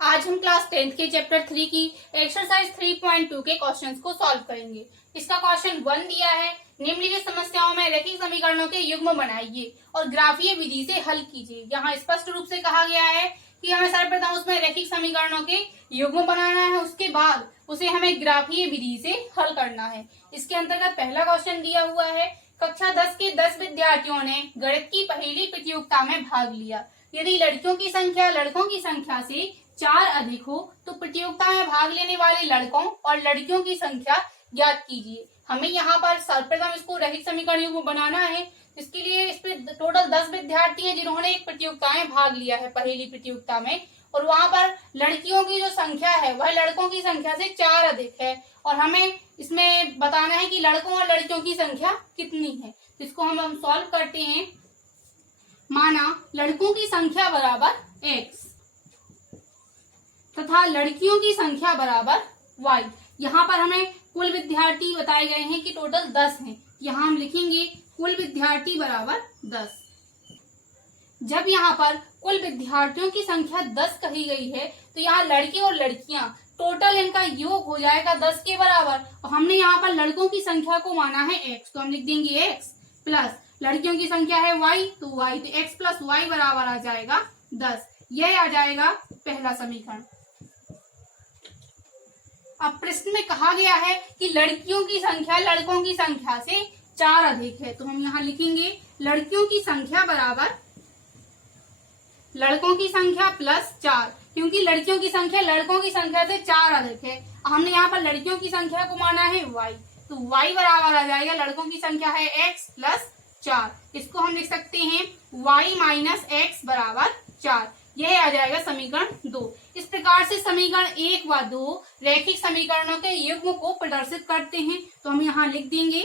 आज हम class 10th के चैप्टर 3 की एक्सरसाइज 3.2 के क्वेश्चंस को सॉल्व करेंगे। इसका क्वेश्चन 1 दिया है, निम्नलिखित समस्याओं में रैखिक समीकरणों के युग्म बनाइए और ग्राफीय विधि से हल कीजिए। यहाँ स्पष्ट रूप से कहा गया है कि हमें सर्वप्रथम उसमें रैखिक समीकरणों के युग्म बनाना है, उसके बाद उसे हमें ग्राफीय विधि से हल करना है। इसके अंतर्गत पहला क्वेश्चन दिया हुआ है, कक्षा 10 के 10 विद्यार्थियों ने गणित की पहली प्रतियोगिता में भाग लिया। यदि लड़कियों की संख्या लड़कों की संख्या से 4 अधिक हो तो प्रतियोगिता में भाग लेने वाले लड़कों और लड़कियों की संख्या ज्ञात कीजिए। हमें यहाँ पर सर्वप्रथम इसको रैखिक समीकरण युग्म बनाना है। इसके लिए इस पे टोटल 10 विद्यार्थी हैं जिन्होंने एक प्रतियोगिता में भाग लिया है, पहली प्रतियोगिता में, और वहां पर लड़कियों की जो संख्या है वह लड़कों की संख्या से 4 अधिक है और हमें इसमें बताना है कि लड़कों और लड़कियों की संख्या कितनी है। तो इसको हम सॉल्व करते हैं। माना लड़कों की संख्या बराबर x तथा लड़कियों की संख्या बराबर y। यहाँ पर हमें कुल विद्यार्थी बताए गए हैं कि टोटल 10 हैं। यहाँ हम लिखेंगे कुल विद्यार्थी बराबर 10। जब यहाँ पर कुल विद्यार्थियों की संख्या 10 कही गई है तो यहाँ लड़के और लड़कियां टोटल इनका योग हो जाएगा 10 के बराबर और हमने यहाँ पर लड़कों की संख्या को माना है x, तो हम लिख देंगे x प्लस लड़कियों की संख्या है y, तो y, तो x प्लस y बराबर आ जाएगा 10। यह आ जाएगा पहला समीकरण। अब प्रश्न में कहा गया है कि लड़कियों की संख्या लड़कों की संख्या से 4 अधिक है, तो हम यहाँ लिखेंगे लड़कियों की संख्या बराबर लड़कों की संख्या प्लस 4, क्योंकि लड़कियों की संख्या लड़कों की संख्या से 4 अधिक है। हमने यहाँ पर लड़कियों की संख्या को माना है y, तो y बराबर आ जाएगा लड़कों की संख्या है x प्लस 4। इसको हम लिख सकते हैं y माइनस x बराबर 4। यह आ जाएगा समीकरण 2। इस प्रकार से समीकरण 1 व 2 रैखिक समीकरणों के युग्म को प्रदर्शित करते हैं। तो हम यहाँ लिख देंगे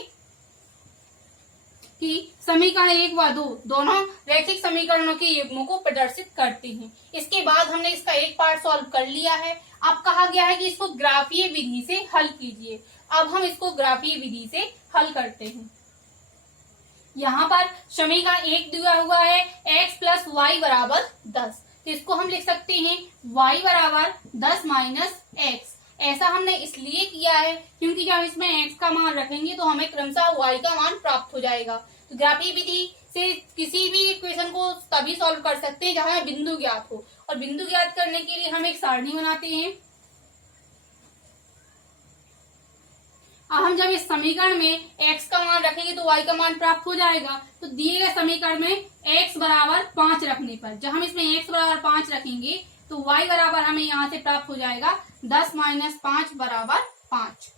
कि समीकरण 1 व 2 दोनों रैखिक समीकरणों के युग्मों को प्रदर्शित करते हैं। इसके बाद हमने इसका एक पार्ट सॉल्व कर लिया है। अब कहा गया है कि इसको ग्राफीय विधि से हल कीजिए। अब हम इसको ग्राफीय विधि से हल करते हैं। यहाँ पर समीकरण 1 दिया हुआ है x प्लस वाई बराबर 10, तो इसको हम लिख सकते हैं y बराबर 10 माइनस x। ऐसा हमने इसलिए किया है क्योंकि जब इसमें x का मान रखेंगे तो हमें क्रमशः y का मान प्राप्त हो जाएगा। तो ग्राफीय विधि से किसी भी इक्वेशन को तभी सॉल्व कर सकते हैं जहां बिंदु ज्ञात हो, और बिंदु ज्ञात करने के लिए हम एक सारणी बनाते हैं। हम जब इस समीकरण में x का मान रखेंगे तो y का मान प्राप्त हो जाएगा। तो दिए गए समीकरण में x बराबर 5 रखने पर जब हम इसमें x बराबर 5 रखेंगे तो y बराबर हमें यहाँ से प्राप्त हो जाएगा 10 माइनस 5 बराबर 5।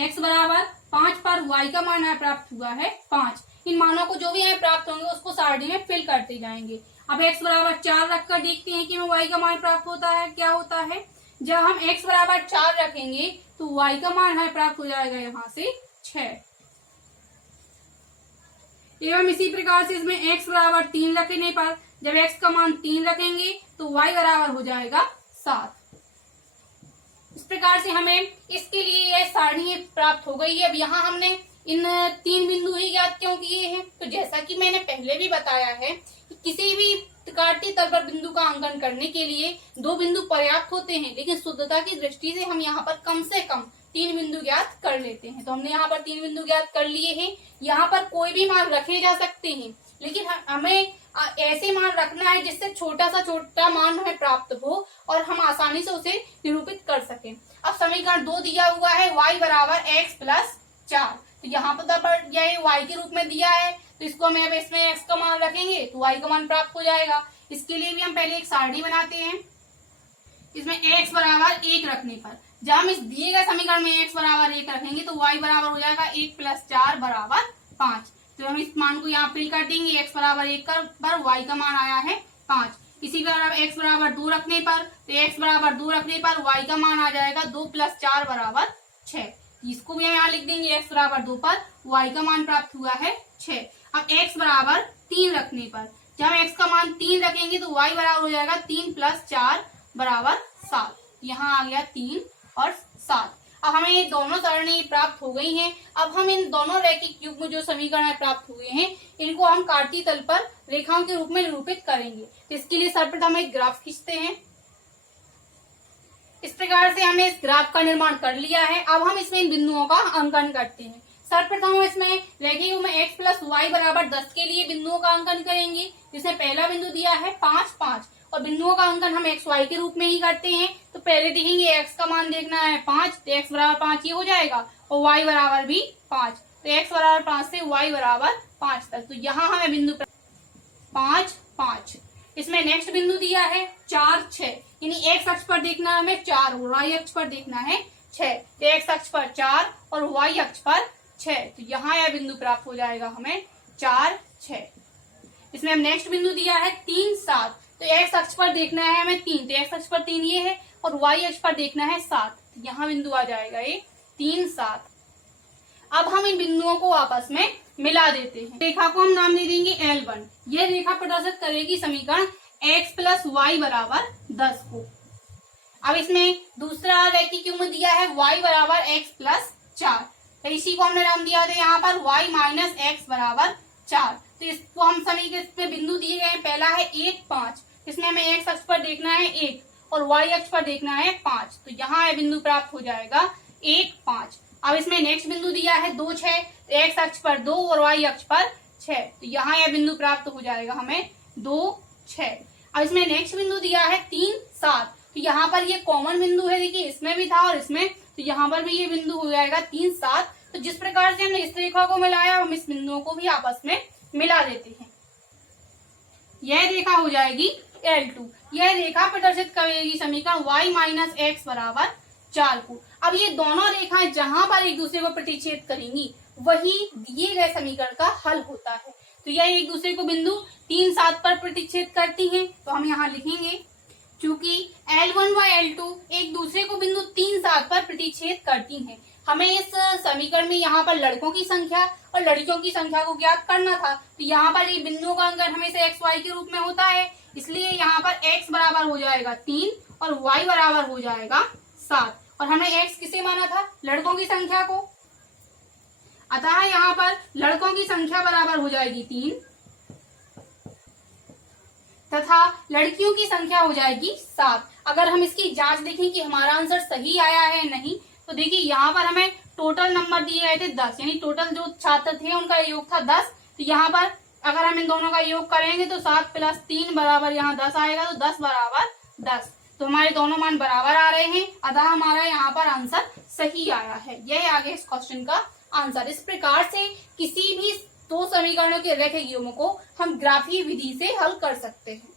x बराबर 5 पर y का मान प्राप्त हुआ है 5। इन मानों को जो भी हमें प्राप्त होंगे उसको सारणी में फिल करते जाएंगे। अब x बराबर 4 रखकर देखते हैं कि हमें y का मान प्राप्त होता है, क्या होता है। जब हम x बराबर 4 रखेंगे तो y का मान हमें प्राप्त हो जाएगा यहाँ से 6। एवं इसी प्रकार से इसमें x बराबर 3 रखने पर जब x का मान 3 रखेंगे तो y बराबर हो जाएगा 7। इस प्रकार से हमें इसके लिए यह सारणी प्राप्त हो गई है। अब यहाँ हमने इन 3 बिंदु ही ज्ञात क्यों किए हैं, तो जैसा कि मैंने पहले भी बताया है कि किसी भी काटती तल पर बिंदु का अंकन करने के लिए 2 बिंदु पर्याप्त होते हैं, लेकिन शुद्धता की दृष्टि से हम यहाँ पर कम से कम 3 बिंदु ज्ञात कर लेते हैं। तो हमने यहाँ पर 3 बिंदु ज्ञात कर लिए हैं। यहाँ पर कोई भी मान रखे जा सकते हैं, लेकिन हमें ऐसे मान रखना है जिससे छोटा मान हमें प्राप्त हो और हम आसानी से उसे निरूपित कर सकें। अब समीकरण 2 दिया हुआ है y बराबर x प्लस 4, तो यहाँ पर यह y के रूप में दिया है, तो इसको हम अब इसमें x का मान रखेंगे तो y का मान प्राप्त हो जाएगा। इसके लिए भी हम पहले एक सारणी बनाते हैं। इसमें x बराबर 1 रखने पर जब हम इस दिए गए समीकरण में x बराबर 1 रखेंगे तो y बराबर हो जाएगा 1 प्लस 4 बराबर 5। तो हम इस मान को यहाँ फिल कर देंगे। x बराबर 1 पर y का मान आया है 5। इसी प्रकार x बराबर 2 रखने पर तो x बराबर 2 रखने पर y का मान आ जाएगा 2 प्लस 4 बराबर 6। इसको भी हम यहाँ लिख देंगे x बराबर 2 पर y का मान प्राप्त हुआ है 6। अब x बराबर 3 रखने पर जब हम x का मान 3 रखेंगे तो y बराबर हो जाएगा 3 प्लस 4 बराबर 7। यहाँ आ गया 3 और 7। अब हमें ये दोनों सारणी प्राप्त हो गई हैं। अब हम इन दोनों रैखिक युग्म जो समीकरण प्राप्त हुए हैं इनको हम काटती तल पर रेखाओं के रूप में निरूपित करेंगे। तो इसके लिए सर्वप्रथम एक ग्राफ खींचते हैं। इस प्रकार से हमने इस ग्राफ का निर्माण कर लिया है। अब हम इसमें इन बिंदुओं का अंकन करते हैं। सर्वप्रथम हम इसमें रेखीय में x प्लस वाई बराबर 10 के लिए बिंदुओं का अंकन करेंगे, जिसमें पहला बिंदु दिया है 5, 5 और बिंदुओं का अंकन हम x y के रूप में ही करते हैं। तो पहले देखेंगे x का मान देखना है 5, तो x बराबर 5 ये हो जाएगा और y बराबर भी 5, तो x बराबर 5 से y बराबर 5 तक। तो यहाँ हमें बिंदु 5, 5। इसमें नेक्स्ट बिंदु दिया है 4, 6, यानी x अक्ष पर देखना है हमें 4 और y अक्ष पर देखना है 6, तो x अक्ष पर 4 और y अक्ष पर 6, तो यहाँ यह बिंदु प्राप्त हो जाएगा हमें 4, 6। इसमें हम नेक्स्ट बिंदु दिया है 3, 7, तो x अक्ष पर देखना है हमें 3, तो x अक्ष पर 3 ये है और y अक्ष पर देखना है 7, तो यहाँ बिंदु आ जाएगा ये 3, 7। अब हम इन बिंदुओं को आपस में मिला देते हैं। रेखा को हम नाम दे देंगे L1। यह रेखा प्रदर्शित करेगी समीकरण x प्लस वाई बराबर 10 को। अब इसमें दूसरा रैखिक युग्म दिया है y बराबर x प्लस 4, तो इसी को हमने नाम दिया था यहाँ पर y माइनस एक्स बराबर 4। तो इसको हम समीकरण में बिंदु दिए गए हैं, पहला है 1, 5, इसमें हमें x अक्ष पर देखना है 1 और y अक्ष पर देखना है 5, तो यहाँ यह बिंदु प्राप्त हो जाएगा 1, 5। अब इसमें नेक्स्ट बिंदु दिया है 2, 6, तो x अक्ष पर 2 और y अक्ष पर 6, तो यहाँ यह बिंदु प्राप्त हो जाएगा हमें 2, 6। अब इसमें नेक्स्ट बिंदु दिया है 3, 7, तो यहाँ पर ये कॉमन बिंदु है, देखिए इसमें भी था और इसमें, तो यहाँ पर भी ये बिंदु हो जाएगा 3, 7। तो जिस प्रकार से हमने इस रेखा को मिलाया हम इस बिंदुओं को भी आपस में मिला देते हैं। यह रेखा हो जाएगी L2। यह रेखा प्रदर्शित करेगी समीकरण y माइनस एक्स बराबर 4 को। अब ये दोनों रेखाएं जहां पर एक दूसरे को प्रतिच्छेद करेंगी वही दिए गए समीकरण का हल होता है। तो यह एक दूसरे को बिंदु 3, 7 पर प्रतिच्छेद करती हैं, तो हम यहाँ लिखेंगे चूंकि L1 व L2 एक दूसरे को बिंदु 3, 7 पर प्रतिच्छेद करती हैं, हमें इस समीकरण में यहाँ पर लड़कों की संख्या और लड़कियों की संख्या को ज्ञात करना था। तो यहाँ पर ये बिंदुओं का अंकन हमेशा एक्स वाई के रूप में होता है, इसलिए यहाँ पर x बराबर हो जाएगा 3 और y बराबर हो जाएगा 7, और हमने x किसे माना था? लड़कों की संख्या को। अतः यहाँ पर लड़कों की संख्या बराबर हो जाएगी 3 तथा लड़कियों की संख्या हो जाएगी 7। अगर हम इसकी जांच देखें कि हमारा आंसर सही आया है नहीं, तो देखिए यहाँ पर हमें टोटल नंबर दिए गए थे 10, यानी टोटल जो छात्र थे उनका योग था 10। तो यहाँ पर अगर हम इन दोनों का योग करेंगे तो 7 प्लस 3 बराबर यहाँ 10 आएगा, तो 10 बराबर 10। तो हमारे दोनों मान बराबर आ रहे हैं, अतः हमारा यहाँ पर आंसर सही आया है। यह आगे इस क्वेश्चन का आंसर। इस प्रकार से किसी भी दो समीकरणों के रेखीय युग्म को हम ग्राफीय विधि से हल कर सकते हैं।